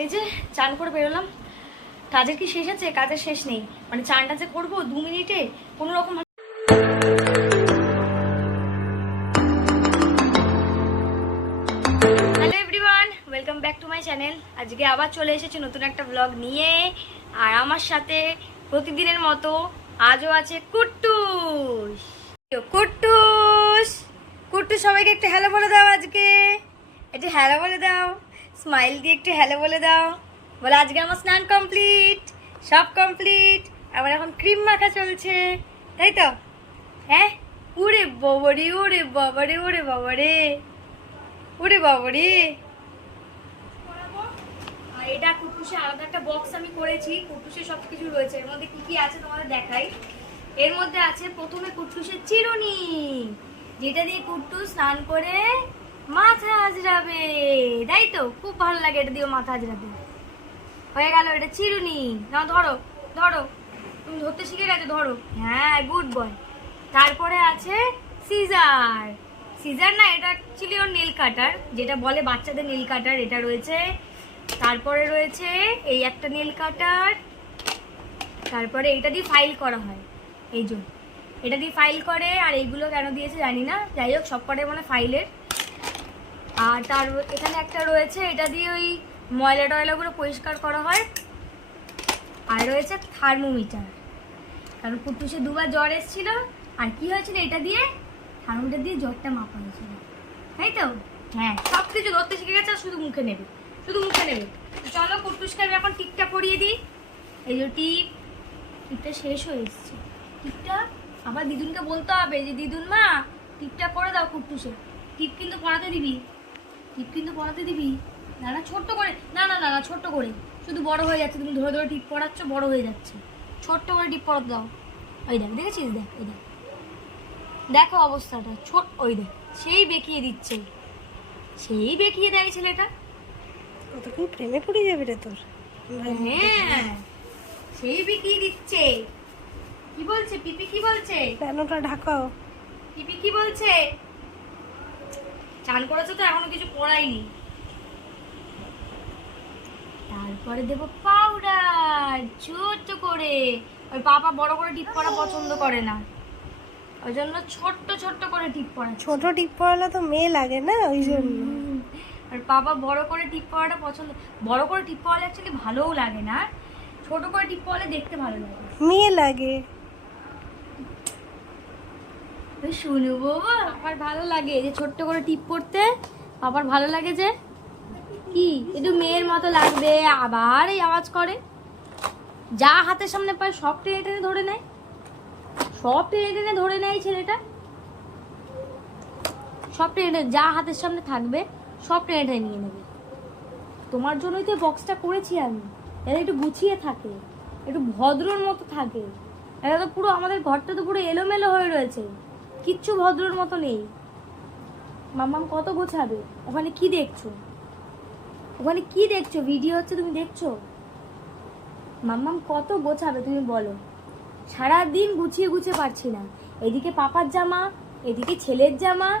এই যে চান করে বেরোলাম। কাজের কি শেষ আছে? কাজের শেষ নেই। মানে চানটা যে করব দু মিনিটে কোনো রকম welcome back to my channel আজকে আবার চলে এসেছি নতুন একটা ব্লগ নিয়ে। আর আমার সাথে প্রতিদিনের মতো আজও আছে কুট্টুস। কুট্টুস! কুট্টুস, সবাইকে একটু হ্যালো বলে দাও আজকে। একটু হ্যালো বলে দাও। স্মাইল দিয়ে একটু হ্যালো বলে দাও। বলে, আজকে আমার স্নান কমপ্লিট সব কমপ্লিট আমার এখন ক্রিম মাখা চলছে। তাই তো? হ্যাঁ? উড়ে বাবারে উড়ে বাবারে উড়ে বাবারে। ওরে বাবারে। এটা কুটুসে আলাদা একটা বক্স আমি করেছি। কুটুসে সব কিছু রয়েছে। এর মধ্যে কি কি আছে তোমাদের দেখাই। এর মধ্যে আছে প্রথমে কুটুসের চিরুনি। যেটা দিয়ে কুট্টু স্নান করে মাথা আজরাবে তাই তো? খুব ভালো লাগে এটা দিও মাথা আজরাবে হয়ে গেল এটা চিরুনি। না ধরো ধরো। তুমি ধরতে শিখে গেছো, ধরো। হ্যাঁ গুড বয় তারপরে আছে সিজার সিজার না, এটা অ্যাকচুয়ালি ওর নীল কাটার যেটা বলে বাচ্চাদের নীল কাটার এটা রয়েছে। তারপরে রয়েছে এই একটা নীল কাটার তারপরে এটা দিয়ে ফাইল করা হয়। এই জন্য এটা দিয়ে ফাইল করে, আর এইগুলো কেন দিয়েছে জানি না। যাই হোক, সব কটাই মানে ফাইলের আর তার এখানে একটা রয়েছে, এটা দিয়ে ওই ময়লা টয়লাগুলো পরিষ্কার করা হয়। আর রয়েছে থার্মোমিটার। কারণ কুটুসে দুবার জ্বর এসেছিল, আর কি হয়েছিল এটা দিয়ে? থার্মোমিটার দিয়ে জ্বরটা মাপা হয়েছিল। তাই তো? হ্যাঁ সব কিছু ধরতে শিখে গেছে, আর শুধু মুখে নেবে। শুধু মুখে নেবে। চলো কুটুসকে আমি এখন টিপটা পরিয়ে দিই। এই যে টিপ, টিপটা শেষ হয়ে এসছে। টিপটা আবার দিদুনকে বলতে হবে যে, দিদুন মা, টিপটা করে দাও কুটুসে টিপ কিন্তু পড়াতে দিবি। টিপ কিন্তু পড়াতে দিবি? না না ছোট্ট করে না না না না ছোট্ট করে। শুধু বড় হয়ে যাচ্ছে তুমি ধরে ধরে টিপ পড়াচ্ছ বড় হয়ে যাচ্ছে। ছোট্ট করে টিপ পড়াতে দাও। ওই দেখ দেখেছিস? দেখ ওই দেখ। দেখো অবস্থাটা ছোট ওই দেখ সেই বেঁকিয়ে দিচ্ছে। সেই বেঁকিয়ে দেয় ছেলেটা। কতক্ষণ প্রেমে পড়ে যাবে রে তোর? হ্যাঁ সেই বেঁকিয়ে দিচ্ছে। কি বলছে? পিপি কি বলছে? প্যানোটা ঢাকাও। পিপি কি বলছে? চান করেছে তো এখনও কিছু পড়াইনি তারপরে দেবো পাউডার ছোট্ট করে। ওই পাপা বড় করে টিপ করা পছন্দ করে না। ওই জন্য ছোট্ট ছোট্ট করে টিপ করা ছোট টিপ পড়ালে তো মেয়ে লাগে না ওই জন্য। আর বাবা বড় করে টিপ পড়াটা পছন্দ বড় করে টিপ পড়ালে অ্যাকচুয়ালি ভালোও লাগে না। ছোট করে টিপ পড়ালে দেখতে ভালো লাগে। মেয়ে লাগে। ভালো লাগে যে ছোট্ট করে টিপ আবার ভালো লাগে যে কি? একটু মেয়ের মতো লাগবে, আবার এই আওয়াজ করে। যা হাতের সামনে পায় সব টেনে ধরে নেয়। সব টেনে ধরে নেয় ছেলেটা। সব যা হাতের সামনে থাকবে, সব টেনে টেনে নিয়ে নেবে। তোমার জন্যই তো বক্সটা করেছি আমি। এটা একটু গুছিয়ে থাকে, একটু ভদ্রর মতো থাকে। এটা তো পুরো আমাদের ঘরটা তো পুরো এলোমেলো হয়ে রয়েছে। কিচ্ছু ভদ্রর মতো নেই। মাম্মাম কত গোছাবে? ওখানে কি দেখছ? ওখানে কি দেখছ? ভিডিও হচ্ছে, তুমি দেখছ? মাম্মাম কত গোছাবে, তুমি বলো। সারা দিন গুছিয়ে গুছিয়ে পারছি না। এদিকে পাপার জামা, এদিকে ছেলের জামা।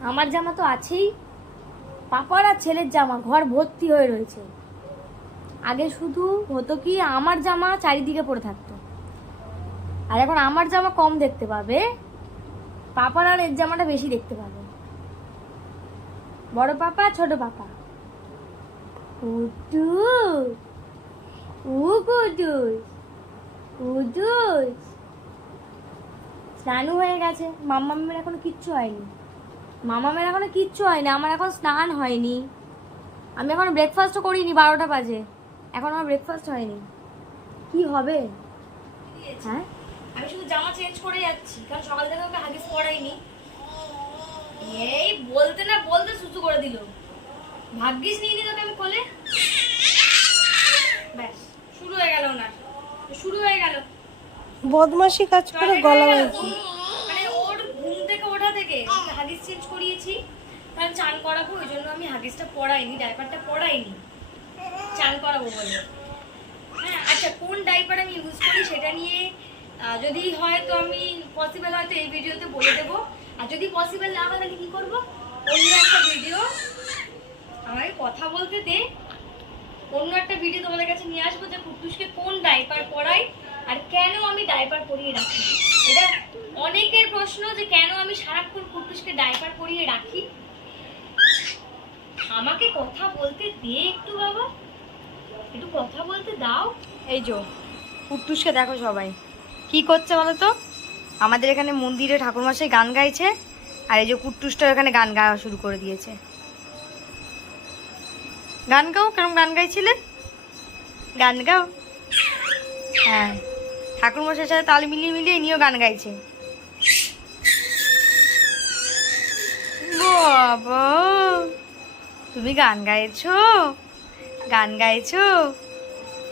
আমার জামা তো আছেই। পাপার আর ছেলের জামা, ঘর ভর্তি হয়ে রয়েছে। আগে শুধু হতো কি, আমার জামা চারিদিকে পড়ে থাকতো। আর এখন আমার জামা কম দেখতে পাবে। পাপার আর এর জামাটা বেশি দেখতে পাবে। বড় পাপা, ছোট পাপা। ও কুটুস কুটুস স্নানও হয়ে গেছে। মাম্মামের এখনও কিচ্ছু হয়নি। মামামের এখনও কিচ্ছু হয়নি। আমার এখন স্নান হয়নি। আমি এখন ব্রেকফাস্টও করিনি বারোটা বাজে। এখন আমার ব্রেকফাস্ট হয়নি। কি হবে? হ্যাঁ? আমি শুধু জামা চেঞ্জ করে যাচ্ছি কারণ সকাল থেকে ওকে হাগিস পরাইনি এই বলতে না বলতে সুসু করে দিল। ভাগ্যিস নিয়ে নি তোকে আমি কোলে। ব্যাস শুরু হয়ে গেল ওনার। শুরু হয়ে গেল। বদমাসি কাজ করে গলা হয়েছে মানে ওর ঘুম থেকে ওঠা থেকে হাগিস চেঞ্জ করিয়েছি। কারণ চান করাবো ওই জন্য আমি হাগিসটা পরাইনি ডাইপারটা পরাইনি। চান করাবো বলে। হ্যাঁ আচ্ছা কোন ডাইপার আমি ইউজ করি সেটা নিয়ে যদি হয় তো আমি পসিবল হয়তো এই ভিডিওতে বলে দেবো। আর যদি পসিবল না হয় তাহলে কি করব? অন্য একটা ভিডিও আমাকে কথা বলতে দে। অন্য একটা ভিডিও তোমাদের কাছে নিয়ে আসব যে কুট্টুসকে কোন ডাইপার পরাই আর কেন আমি ডাইপার পরিয়ে রাখি। এটা অনেকের প্রশ্ন যে কেন আমি সারাক্ষণ কুট্টুসকে ডাইপার পরিয়ে রাখি। আমাকে কথা বলতে দে একটু বাবা। একটু কথা বলতে দাও। এই যো কুট্টুসকে দেখো সবাই। কি করছে বলো তো আমাদের এখানে মন্দিরে ঠাকুরমশাই গান গাইছে, আর এই যে কুট্টুসটা এখানে গান গাওয়া শুরু করে দিয়েছে। গান গাও কেমন গান গাইছিলে? গান গাও। হ্যাঁ ঠাকুরমশাইয়ের সাথে তাল মিলিয়ে মিলিয়ে নিয়েও গান গাইছে। তুমি গান গাইছো? গান গাইছো?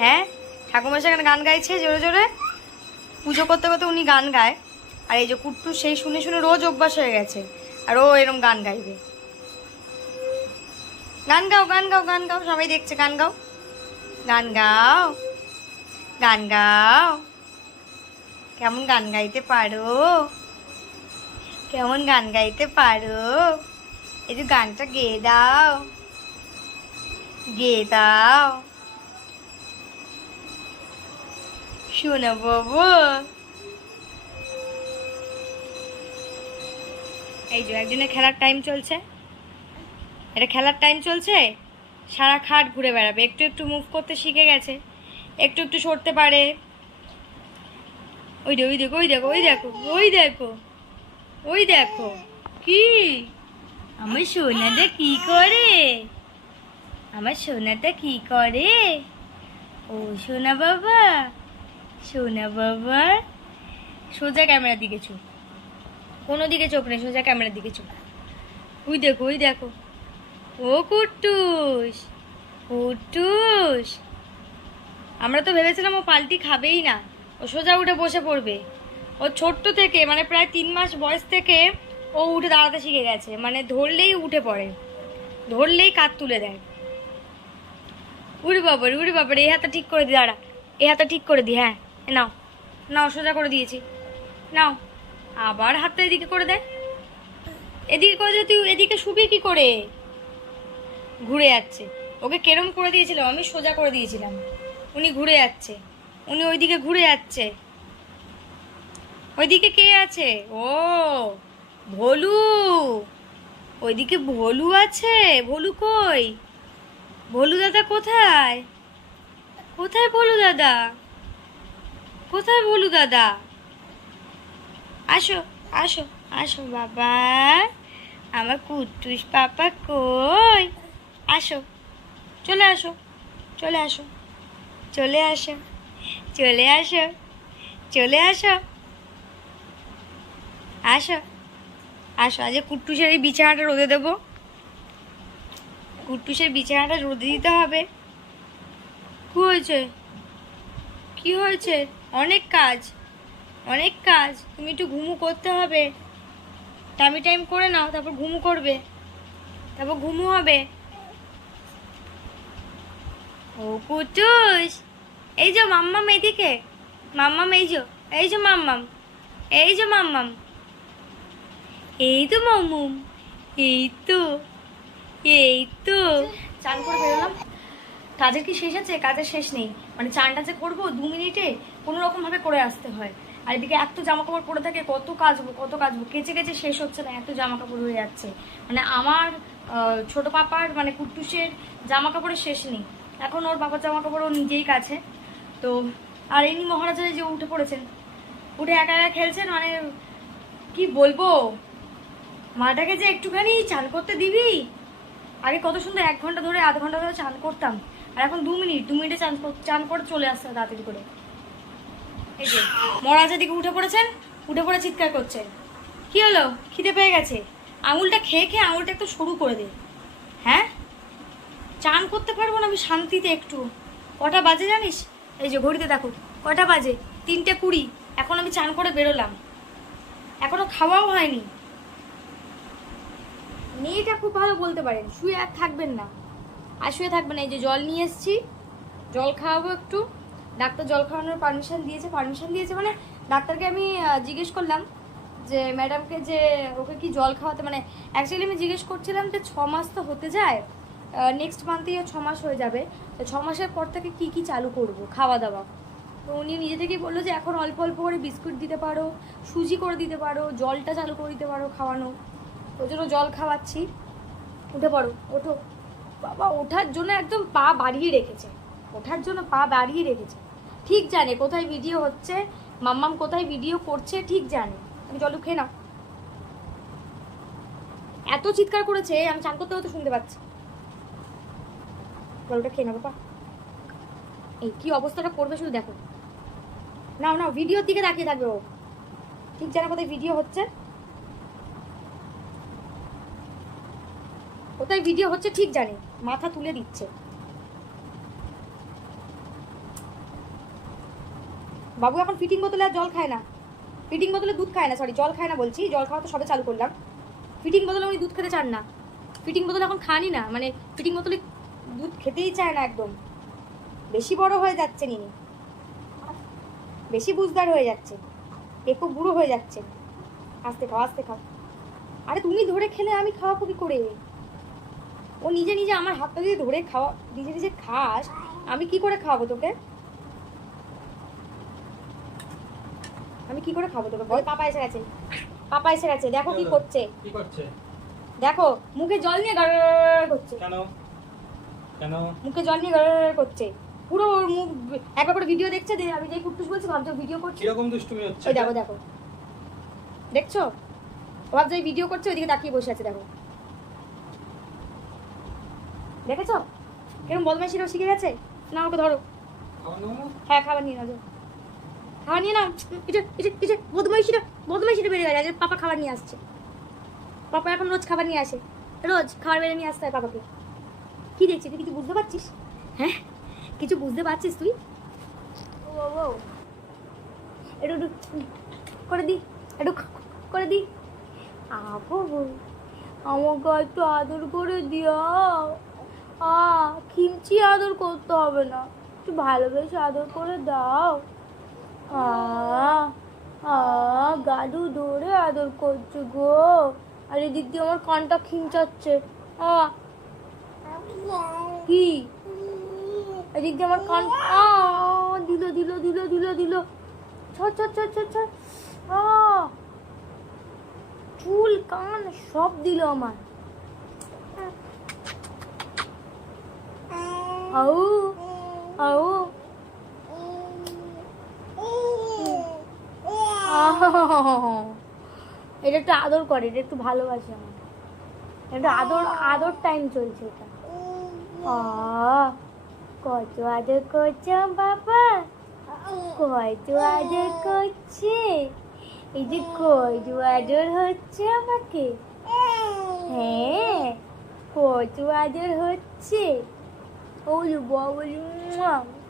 হ্যাঁ ঠাকুরমশাই এখানে গান গাইছে জোরে জোরে? পুজো করতে করতে উনি গান গায়। আর এই যে কুট্টু সেই শুনে শুনে রোজ অভ্যাস হয়ে গেছে। আর ও এরম গান গাইবে। গান গাও গান গাও গান গাও, সবাই দেখছে, গান গাও। গান গাও গান গাও। কেমন গান গাইতে পারো? কেমন গান গাইতে পারো? এই যে গানটা গেয়ে দাও। গেয়ে দাও। শোনা বাবু এই যে একজনের খেলার টাইম চলছে। এটা খেলার টাইম চলছে? সারা খাট ঘুরে বেড়াবে। একটু একটু মুভ করতে শিখে গেছে। একটু একটু সরতে পারে। ওই ওই দেখো ওই দেখো ওই দেখো ওই দেখো ওই দেখো। কি? আমার সোনাটা কি করে? আমার সোনাটা কি করে? ও সোনা বাবা। বাবা সোজা ক্যামেরার দিকে চোখ কোনো দিকে চোখ নেই, সোজা ক্যামেরার দিকে চোখ ওই দেখো ওই দেখো। ও কুট্টুস কুট্টুস। আমরা তো ভেবেছিলাম ও পাল্টি খাবেই না। ও সোজা উঠে বসে পড়বে। ও ছোট্ট থেকে মানে প্রায় তিন মাস বয়স থেকে ও উঠে দাঁড়াতে শিখে গেছে। মানে ধরলেই উঠে পড়ে। ধরলেই কাত তুলে দেয়। উড়ি বাবার উড়ি বাবার, এই হাতটা ঠিক করে দি, দাঁড়া। এই হাতটা ঠিক করে দি হ্যাঁ। নাও নাও, সোজা করে দিয়েছি। নাও, আবার হাতটা এদিকে করে দে। এদিকে করে দে তুই এদিকে শুবি কি করে? ঘুরে যাচ্ছে। ওকে কেরম করে দিয়েছিলাম আমি সোজা করে দিয়েছিলাম। উনি ঘুরে যাচ্ছে। উনি ওইদিকে ঘুরে যাচ্ছে। ওইদিকে কে আছে? ও, ভোলু। ওইদিকে ভোলু আছে। ভোলু কই? ভোলু দাদা কোথায়? কোথায় ভোলু দাদা? কোথায় ভোলু দাদা? আসো আসো আসো বাবা। আমার কুটুস পাপা কই? আসো, চলে আসো চলে আসো চলে আসো চলে আসো চলে আসো আসো আসো। আজ কুট্টুসের এই বিছানাটা রোদে দেবো। কুট্টুসের বিছানাটা রোদে দিতে হবে। কি হয়েছে? কি হয়েছে? অনেক কাজ অনেক কাজ। তুমি একটু ঘুমু করতে হবে। টাইম টাইম করে নাও, তারপর ঘুমু করবে। তারপর ঘুমু হবে। ও কুটুস, এই যে মাম্মাম এদিকে। মাম্মাম, এই যে এই যে মাম্মাম, এই যে মাম্মাম। এই তো মামুম এই তো এই তো। চান করে বেরোলাম। কাজের কি শেষ আছে? কাজের শেষ নেই। মানে চানটা যে করব দু মিনিটে কোনো রকম ভাবে করে আসতে হয়। আর এদিকে এত জামা কাপড় পরে থাকে, কত কাচবো কত কাচবো, কেচে কেচে শেষ হচ্ছে না, এত জামা কাপড় হয়ে যাচ্ছে। মানে আমার ছোট পাপার মানে কুট্টুসের জামা কাপড়ের শেষ নেই। এখন ওর বাবার জামা কাপড় ও নিজেই কাছে। তো, আর এমনি মহারাজা যে উঠে পড়েছেন, উঠে একা একা খেলছেন মানে কি বলব? মাটাকে যে একটুখানি চান করতে দিবি? আগে কত সুন্দর এক ঘণ্টা ধরে, আধ ঘণ্টা ধরে চান করতাম। আর এখন দু মিনিট, দু মিনিটে চান চান করে চলে আসতে হয় তাড়াতাড়ি করে। এই যে এদিকে উঠে পড়েছেন, উঠে পড়ে চিৎকার করছেন। কি হলো? খিদে পেয়ে গেছে? আঙুলটা খেয়ে খেয়ে আঙুলটা একটু সরু করে দে। হ্যাঁ? চান করতে পারব না আমি শান্তিতে একটু। কটা বাজে জানিস? এই যে, ঘড়িতে দেখো, কটা বাজে? তিনটে কুড়ি। এখন আমি চান করে বেরোলাম। এখনও খাওয়াও হয়নি। মেয়েটা খুব ভালো বলতে পারেন, শুয়ে আর থাকবেন না। আর শুয়ে থাকবেন এই যে জল নিয়ে এসেছি, জল খাওয়াবো একটু। ডাক্তার জল খাওয়ানোর পারমিশন দিয়েছে পারমিশন দিয়েছে মানে ডাক্তারকে আমি জিজ্ঞেস করলাম যে ম্যাডামকে যে ওকে কি জল খাওয়াতে মানে অ্যাকচুয়ালি আমি জিজ্ঞেস করছিলাম যে ছ মাস তো হতে যায় নেক্সট মান্থেই ছ মাস হয়ে যাবে, তো ছ মাসের পর থেকে কি কি চালু করব, খাওয়া দাওয়া। তো উনি নিজে থেকেই বলল যে এখন অল্প অল্প করে বিস্কুট দিতে পারো, সুজি করে দিতে পারো, জলটা চালু করে দিতে পারো খাওয়ানো। ওই জন্য জল খাওয়াচ্ছি। উঠে পড়ো, ওঠো। বাবা, ওঠার জন্য একদম পা বাড়িয়ে রেখেছে। ওঠার জন্য পা বাড়িয়ে রেখেছে। ঠিক জানে কোথায় ভিডিও হচ্ছে, মাম্মাম কোথায় ভিডিও করছে, ঠিক জানে। আমি জল খেয়ে নাও। এত চিৎকার করেছে, আমি চান করতে হতে শুনতে পাচ্ছি। জলটা খেয়ে নাও, বাবা। এই কি অবস্থাটা করবে শুধু দেখো। নাও নাও ভিডিওর দিকে তাকিয়ে থাকবে ও। ঠিক জানে কোথায় ভিডিও হচ্ছে? কোথায় ভিডিও হচ্ছে ঠিক জানে। মাথা তুলে দিচ্ছে। বাবু এখন ফিটিং বোতলে আর জল খায় না। ফিটিং বোতলে দুধ খায় না সরি জল খায় না বলছি, জল খাওয়া তো সবে চালু করলাম। ফিটিং বোতলে উনি দুধ খেতে চান না। ফিটিং বোতলে এখন খানি না মানে ফিটিং বোতলে দুধ খেতেই চায় না একদম। বেশি বড় হয়ে যাচ্ছে নিনি বেশি বুঝদার হয়ে যাচ্ছে একটু বুড়ো হয়ে যাচ্ছে। আস্তে খাও আস্তে খাও। আরে তুমি ধরে খেলে, আমি খাওয়াবো কি করে? ও নিজে নিজে আমার হাতটা দিয়ে ধরে খাওয়া, নিজে নিজে খাস, আমি কি করে খাওয়াবো তোকে? আমি কি করে খাব তোকে? বল পাপা এসে গেছে। পাপা এসে গেছে দেখো কি করছে। কি করছে? দেখো মুখে জল নিয়ে গাড় করছে। কেন? কেন? মুখে জল নিয়ে গাড় করছে। পুরো ওর মুখ একবার করে ভিডিও দেখছে আমি যেই কুটুস বলছি ভাবছ ভিডিও করছি। কীরকম দুষ্টুমি হচ্ছে? ওই দেখো দেখো। দেখছ? ও ভাবছ ভিডিও করছে ওইদিকে তাকিয়ে বসে আছে দেখো। দেখেছ? কীরকম বদমাইশিরাও শিখে গেছে? না ওকে ধরো। হ্যাঁ খাবার নিয়ে নাও খাবার নিয়ে নাও। এটা এটা এটা বদমাইশিটা বদমাইশিটা বেড়ে গেছে। পাপা খাবার নিয়ে আসছে। পাপা এখন রোজ খাবার নিয়ে আসে। রোজ খাবার বেড়ে নিয়ে আসতে হয় পাপাকে। কি দেখছিস? তুই কিছু বুঝতে পারছিস? হ্যাঁ? কিছু বুঝতে পারছিস তুই? ও, ও একটু একটু করে দি। একটু করে দি। আবো আমাকে একটু আদর করে দিও। আ খিমচি আদর করতে হবে না। একটু ভালোবেসে আদর করে দাও। আ আ গাডু আদর করছে গো। আর এদিক দিয়ে আমার কানটা খিঞ্চাচ্ছে কি? এদিক দিয়ে আমার কান, আ, দিল দিল দিল দিল দিল। চুল, কান সব দিল আমার। আউ আউ আহ, এটা একটু আদর করে, এটা একটু ভালোবাসে আমার এটা আদর আদর টাইম চলছে এটা। কত আদর করছ বাবা? কত আদর করছে? এই যে কত আদর হচ্ছে আমাকে। হ্যাঁ কত আদর হচ্ছে। ওই বলি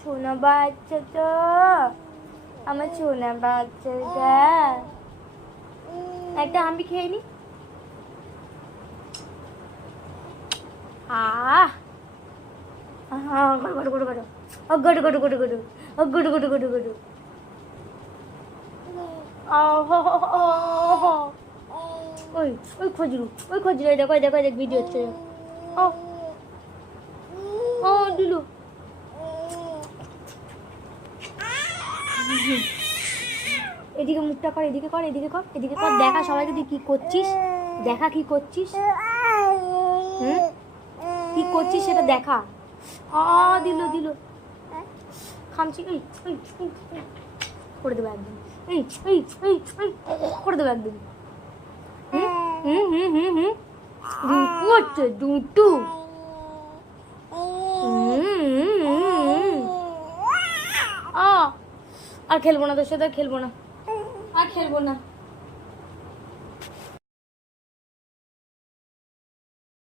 সোনা বাচ্চাটা। আমার সোনা বাচ্চাটা একটা আমি খেয়ে নি। আহ! গড় গড় গড় গড়। ও গড় গড় গড় গড়। ও গড় গড় গড় গড়। আহ ওই ওই খজরু ওই খজরু। এই দেখো দেখো দেখ ভিডিও হচ্ছে। ও। ও দিলু। এদিকে মুখটা কর, এদিকে কর এদিকে কর এদিকে কর। দেখা সবাইকে তুই কি করছিস? দেখা কি করছিস? হুম? কি করছিস সেটা দেখা। আ, দিল দিল। খামচি এই। করে দেবো একদম। এই এই এই এই। করে দেবো একদম। হুম? হুম হুম হুম হুম। হচ্ছে দুটু হুম আ আর খেলব না তোর সাথে খেলব না। আর খেলব না।